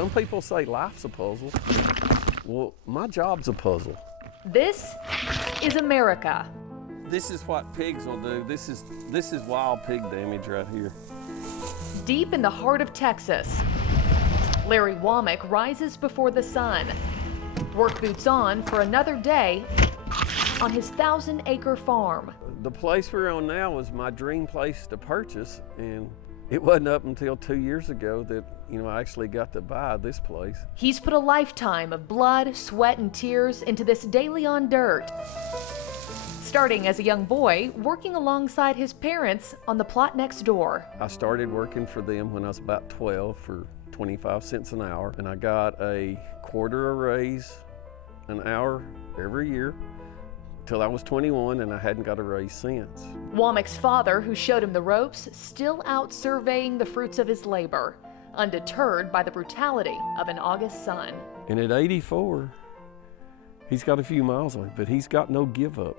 Some people say life's a puzzle. Well, my job's a puzzle. This is America. This is what pigs will do. This is wild pig damage right here. Deep in the heart of Texas, Larry Womack rises before the sun. Work boots on for another day on his 1,000-acre farm. The place we're on now was my dream place to purchase, and it wasn't up until 2 years ago that I actually got to buy this place. He's put a lifetime of blood, sweat, and tears into this De Leon dirt. Starting as a young boy, working alongside his parents on the plot next door. I started working for them when I was about 12 for 25 cents an hour, and I got a quarter a raise an hour every year till I was 21, and I hadn't got a raise since. Womack's father, who showed him the ropes, still out surveying the fruits of his labor, undeterred by the brutality of an August sun. And at 84, he's got a few miles on him, but he's got no give up.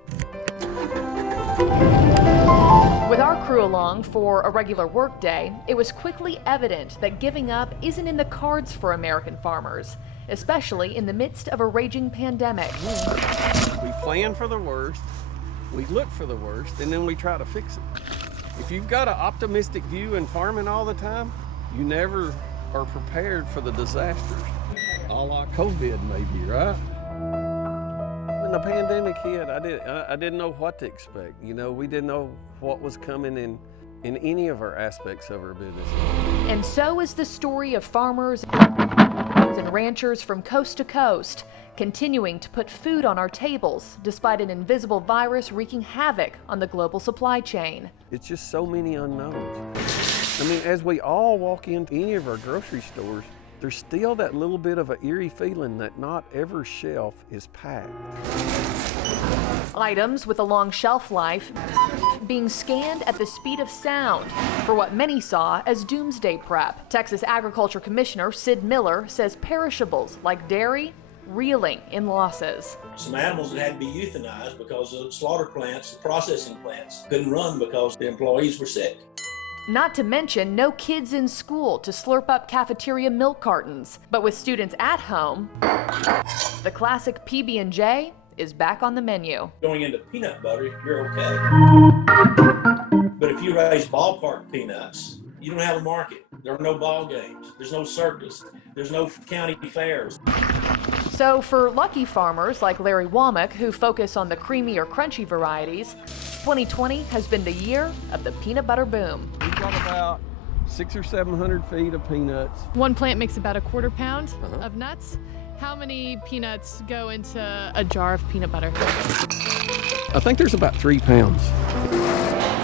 With our crew along for a regular work day, it was quickly evident that giving up isn't in the cards for American farmers, especially in the midst of a raging pandemic. We plan for the worst, we look for the worst, and then we try to fix it. If you've got an optimistic view in farming all the time, you never are prepared for the disasters. A la COVID maybe, right? When the pandemic hit, I didn't know what to expect. We didn't know what was coming in any of our aspects of our business. And so is the story of farmers and ranchers from coast to coast, continuing to put food on our tables despite an invisible virus wreaking havoc on the global supply chain. It's just so many unknowns. As we all walk into any of our grocery stores, there's still that little bit of an eerie feeling that not every shelf is packed. Items with a long shelf life being scanned at the speed of sound for what many saw as doomsday prep. Texas Agriculture Commissioner Sid Miller says perishables like dairy reeling in losses. Some animals that had to be euthanized because the slaughter plants, the processing plants, couldn't run because the employees were sick. Not to mention no kids in school to slurp up cafeteria milk cartons. But with students at home, the classic PB&J is back on the menu. Going into peanut butter, you're okay. But if you raise ballpark peanuts, you don't have a market. There are no ball games. There's no circus. There's no county fairs. So for lucky farmers like Larry Womack, who focus on the creamy or crunchy varieties, 2020 has been the year of the peanut butter boom. We've got about 600 or 700 feet of peanuts. One plant makes about a quarter pound of nuts. How many peanuts go into a jar of peanut butter? I think there's about 3 pounds.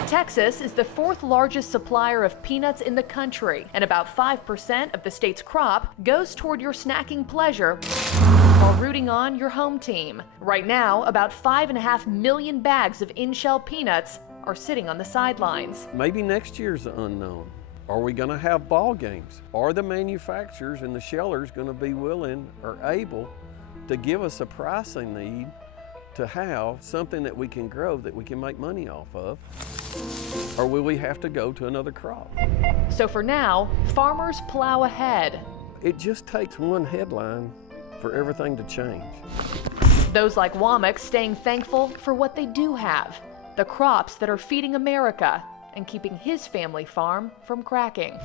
Texas is the 4th largest supplier of peanuts in the country, and about 5% of the state's crop goes toward your snacking pleasure while rooting on your home team. Right now, about 5.5 million bags of in-shell peanuts are sitting on the sidelines. Maybe next year's the unknown. Are we going to have ball games? Are the manufacturers and the shellers going to be willing or able to give us a price they need to have something that we can grow that we can make money off of? Or will we have to go to another crop? So for now, farmers plow ahead. It just takes one headline for everything to change. Those like Womack staying thankful for what they do have, the crops that are feeding America and keeping his family farm from cracking.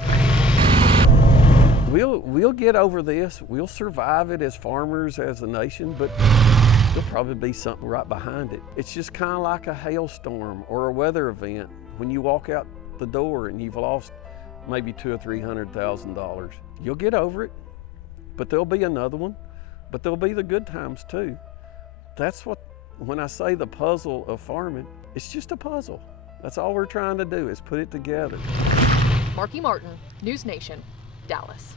We'll get over this. We'll survive it as farmers, as a nation, but there'll probably be something right behind it. It's just kind of like a hailstorm or a weather event. When you walk out the door and you've lost maybe $200,000 or $300,000, you'll get over it, but there'll be another one. But there'll be the good times too. That's what, when I say the puzzle of farming, it's just a puzzle. That's all we're trying to do is put it together. Markie Martin, News Nation, Dallas.